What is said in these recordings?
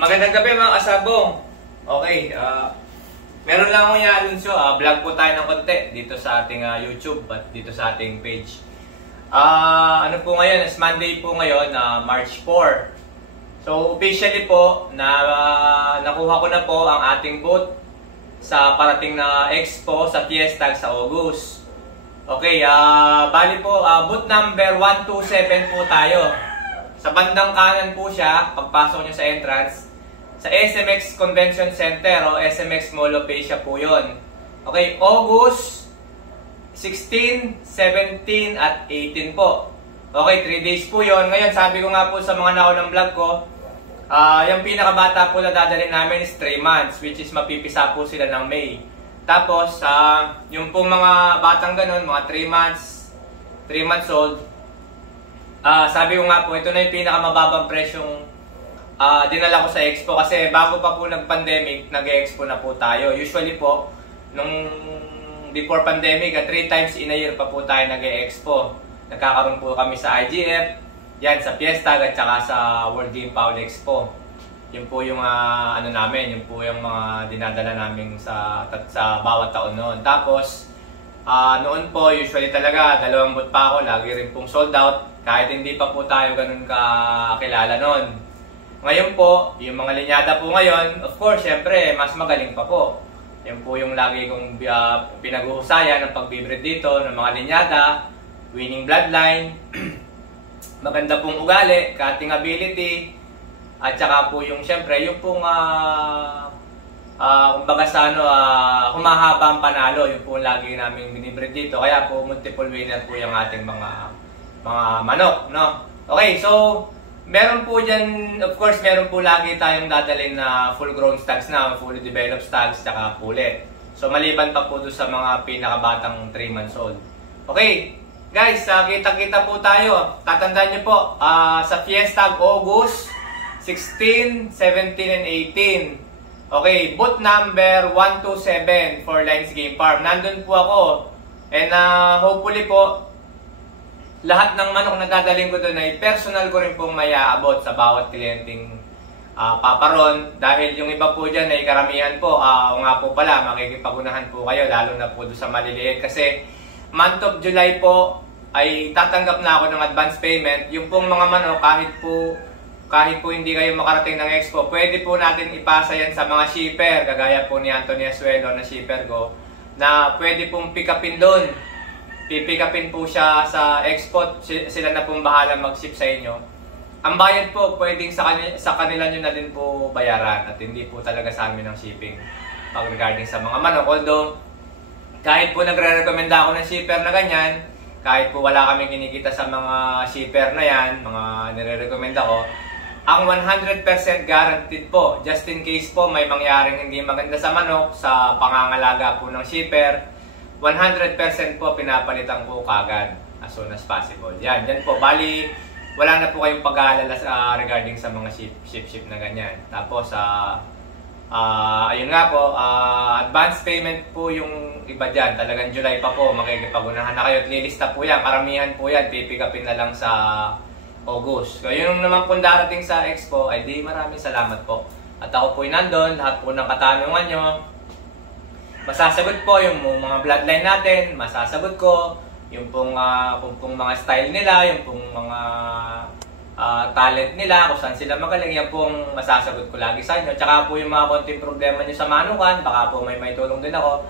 Magandang gabi mga kasabong. Okay, meron lang akong i-anunsyo. Vlog po tayo ng konti dito sa ating YouTube at dito sa ating page. Ano po ngayon? Is Monday po ngayon, March 4. So officially po, nakuha ko na po ang ating booth sa parating na expo sa Fiesta sa August. Okay, bali po, booth number 127 po tayo. Sa bandang kanan po siya, pagpasok nyo sa entrance, sa SMX Convention Center o SMX Mall of Asia po yun. Okay, August 16, 17 at 18 po. Okay, 3 days po yun. Ngayon, sabi ko nga po sa mga naunang vlog ko, yung pinakabata po na dadalhin namin is 3 months, which is mapipisa po sila ng May. Tapos, yung pong mga batang ganun, mga 3 months old, sabi ko nga po, ito na yung pinakamababang presyong dinala ko sa expo kasi bago pa po nag-pandemic, nag-expo na po tayo. Usually po, nung before pandemic, 3 times in a year pa po tayo nag-expo. Nagkakaroon po kami sa IGF, yan sa Fiesta at saka sa World Game Paul Expo. Yun po yung ano namin, yun po yung mga dinadala namin sa bawat taon noon. Tapos, noon po, usually talaga, 2 booth pa ako, lagi rin pong sold out. Kahit hindi pa po tayo ganun kakilala noon. Ngayon po, yung mga linyada po ngayon, of course, syempre, mas magaling pa po. Yan po yung lagi kong pinag-uhusayan ng pagbibreed dito ng mga linyada, winning bloodline, maganda pong ugali, cutting ability, at saka po yung, syempre, yung pong, kumbaga sa humahaba ang panalo, yung po lagi namin binibreed dito. Kaya po, multiple winner po yung ating mga manok, no? Okay, so meron po dyan, of course, meron po lagi tayong dadalhin na full-grown stags na, fully developed stags, tsaka pulit. So maliban pa po doon sa mga pinakabatang 3 months old. Okay, guys, kita-kita po tayo. Tatandaan nyo po, sa Fiesta August 16, 17, and 18. Okay, booth number 127 for Lines Game Farm. Nandun po ako. And hopefully po, lahat ng manok na dadaling ko doon ay personal ko rin pong may aabot sa bawat klienting paparon. Dahil yung iba po dyan ay karamihan po, nga po pala, makikipagunahan po kayo, lalo na po doon sa maliliit. Kasi month of July po ay tatanggap na ako ng advance payment. Yung pong mga manok, kahit po hindi kayo makarating ng expo, pwede po natin ipasa yan sa mga shipper, kagaya po ni Anthony Asuelo na shipper ko, na pwede pong pick upin doon. Pipick upin po siya sa export, sila na pong bahala mag-ship sa inyo. Ang bayad po, pwedeng sa kanila nyo na din po bayaran at hindi po talaga sa amin ang shipping pag regarding sa mga manok. Although, kahit po nagre-recommenda ako ng shipper na ganyan, kahit po wala kami kinikita sa mga shipper na yan, mga nire-recommenda ko, ang 100% guaranteed po, just in case po may mangyaring hindi maganda sa manok, sa pangangalaga po ng shipper, 100% po pinapalitan ko kagad as soon as possible. Yan po. Bali, wala na po kayong pag-aalala regarding sa mga ship na ganyan. Tapos, ayun nga po, advance payment po yung iba dyan. Talagang July pa po, makikipagunahan na kayo. At lilista po yan, karamihan po yan, pipikapin na lang sa August. So, yun naman po darating sa expo, ay di maraming salamat po. At ako po nandun, lahat po ng katanungan nyo, masasagot po yung mga bloodline natin, masasagot ko yung pong mga style nila, yung pong mga talent nila, kung saan sila magaling, yan pong masasagot ko lagi sa inyo. Tsaka po yung mga konting problema nyo sa manukan, baka po may tulong din ako.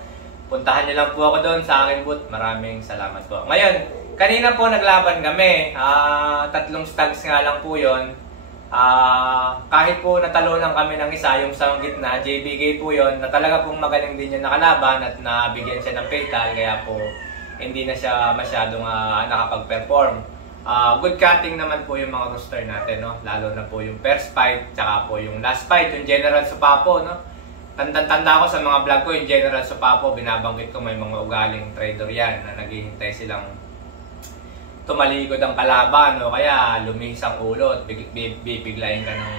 Puntahan nyo lang po ako doon sa aking booth. Maraming salamat po. Ngayon, kanina po naglaban kami. 3 stags nga lang po yun. Kahit po natalunan kami ng isa, yung sa gitna, JBK po yon, na talaga pong magaling din yung nakalaban at nabigyan siya ng fatal, kaya po hindi na siya masyadong nakapag-perform. Good cutting naman po yung mga roster natin, no? Lalo na po yung first fight, tsaka po yung last fight, yung General Supapo, no? Tanda ko sa mga vlog ko, yung General Supapo, binabanggit ko may mga ugaling trader yan na naghihintay silang tumalikod ang kalaban, no? Kaya lumihis ang ulo at bibiglayin ka ng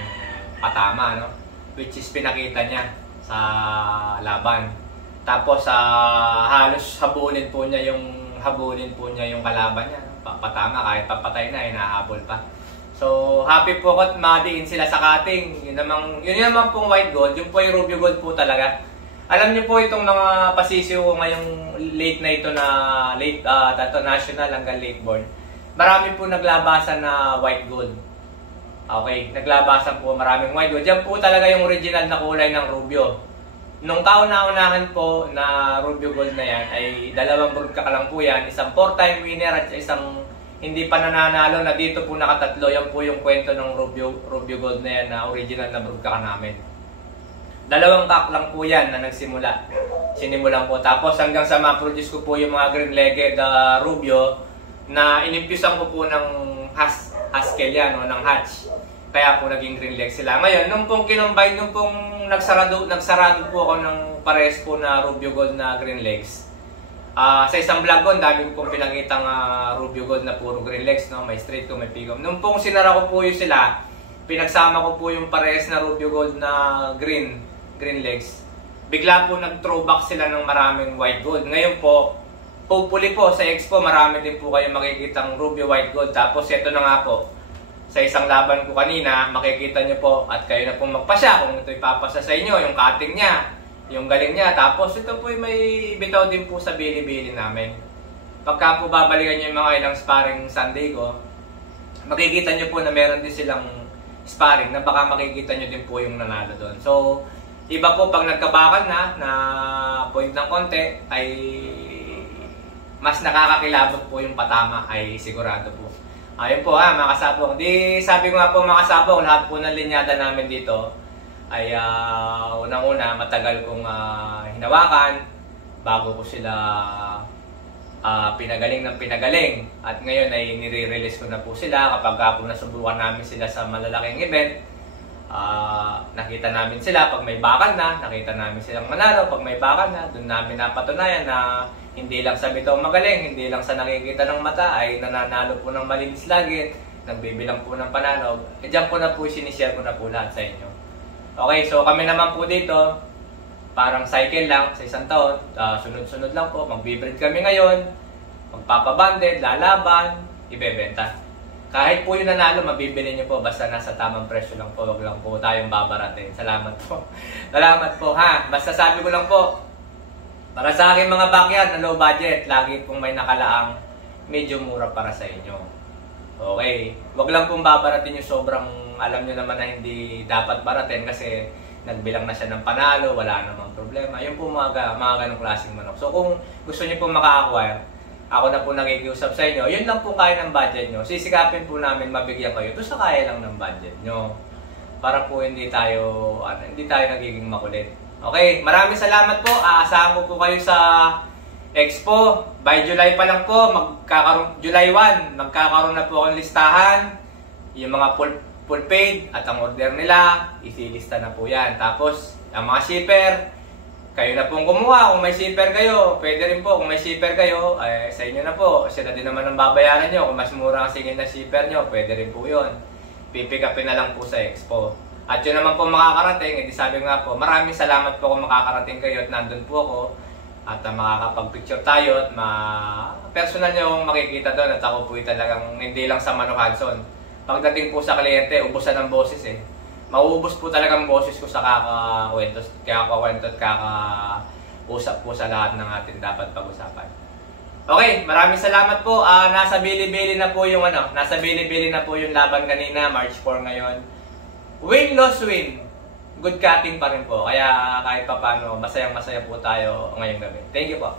patama, no? Which is pinakita niya sa laban. Tapos halos habulin po niya yung habulin po niya yung kalaban niya. Patama, kahit papatay na, hinahabol pa. So, happy po ako at madiin sila sa cutting. Yun naman pong white gold. Yung po yung ruby gold po talaga. Alam niyo po itong mga pasisiw ngayong late na ito na late national hanggang late born. Marami po naglabasan na white gold. Okay, naglabasan po maraming white gold. Yan po talaga yung original na kulay ng rubyo. Nung kauna-unahan po na rubyo gold na yan ay 2 broadcast lang po yan. Isang 4-time winner at isang hindi pa nananalo na dito po nakatatlo. Yan po yung kwento ng rubyo gold na yan na original na broadcast namin. 2 kak lang po yan na nagsimula. Sinimulan ko. Tapos hanggang sa ma-produce ko po yung mga green-legged rubyo na inimpusan ko po ng Haskell yan o ng hatch. Kaya po naging green leg sila. Ngayon, nung pong kinumbine, nung pong nagsarado po ako ng pares po na rubyo gold na green legs. Sa isang vlog ko, dami ko pong pinakitang rubyo gold na puro green legs, no? May straight ko, may pigom. Nung pong sinara ko po yung sila, pinagsama ko po yung pares na rubyo gold na green legs. Bigla po nag-throwback sila ng maraming white gold. Ngayon po, hopefully po sa expo, marami din po kayo makikitang rubyo white gold. Tapos ito na nga po, sa isang laban ko kanina, makikita nyo po at kayo na pong magpasya kung ito ipapasa sa inyo, yung cutting niya, yung galing niya. Tapos ito po may bitaw din po sa bili-bili namin. Pagka po babalikan nyo yung mga ilang sparring Sunday ko, makikita nyo po na meron din silang sparring na baka makikita nyo din po yung nanalo doon. So, iba po pag nagkabakan na point ng konti ay mas nakakakilabot po yung patama ay sigurado po. Ayun po mga kasabong. Di sabi ko nga po mga kasabong, lahat po ng linyada namin dito ay unang-una matagal kong hinawakan bago ko sila pinagaling ng pinagaling. At ngayon ay nire-release ko na po sila kapag po nasubukan namin sila sa malalaking event. Nakita namin sila pag may bakal na, nakita namin silang manalo pag may bakal na. Doon namin napatunayan na hindi lang sa bitaw magaling, hindi lang sa nakikita ng mata ay nananalo po ng malinis lagi, nagbibilang po ng panalo. Diyan ko na po sinishare ko na po lahat sa inyo. Okay, so kami naman po dito, parang cycle lang sa isang taon, sunod-sunod lang po, magbibreed kami ngayon, magpapabanded, lalaban, ibebenta. Kahit po yung nanalo, mabibili nyo po, basta nasa tamang presyo lang po, wag lang po tayong babaratin. Salamat po. Salamat po ha. Basta sabi ko lang po, para sa akin mga backyard na low budget, lagi pong may nakalaang medyo mura para sa inyo. Okay, wag lang pong babaratin yung sobrang alam nyo naman na hindi dapat baratin kasi nagbilang na siya ng panalo, wala namang problema. Yung po mga ganong klaseng manok. So kung gusto nyo pong maka-acquire, ako na po nakikiusap sa inyo, yun lang po kaya ng budget nyo. Sisikapin po namin mabigyan kayo. Ito sa kaya lang ng budget nyo. Para po hindi tayo nagiging makulit. Okay, maraming salamat po. Aasahan ko po kayo sa Expo. By July pa lang po, July 1, magkakaroon na po akong listahan. Yung mga full paid at ang order nila, isilista na po yan. Tapos, ang mga shipper, kayo na pong kumuha. Kung may shipper kayo, pwede rin po. Kung may shipper kayo, sa inyo na po. Sila din naman ang babayaran nyo. Kung mas mura ang singil na shipper nyo, pwede rin po yun. Pipick upin na lang po sa Expo. At yun naman po makakarating, edi sabi nga po, maraming salamat po kung makakarating kayo at nandun po ako. At makakapag-picture tayo at personal nyo akong makikita doon. At ako po talagang hindi lang sa Manok Hudson. Pagdating po sa kliyente, ubusan ng boses eh. Mauubos po talagang boses ko sa kakakwento at kakausap po sa lahat ng ating dapat pag-usapan. Okay, maraming salamat po. Nasa bili-bili na po yung laban kanina, March 4 ngayon. Win, loss, win. Good cutting pa rin po. Kaya kahit pa paano, masayang-masaya po tayo ngayong gabi. Thank you po.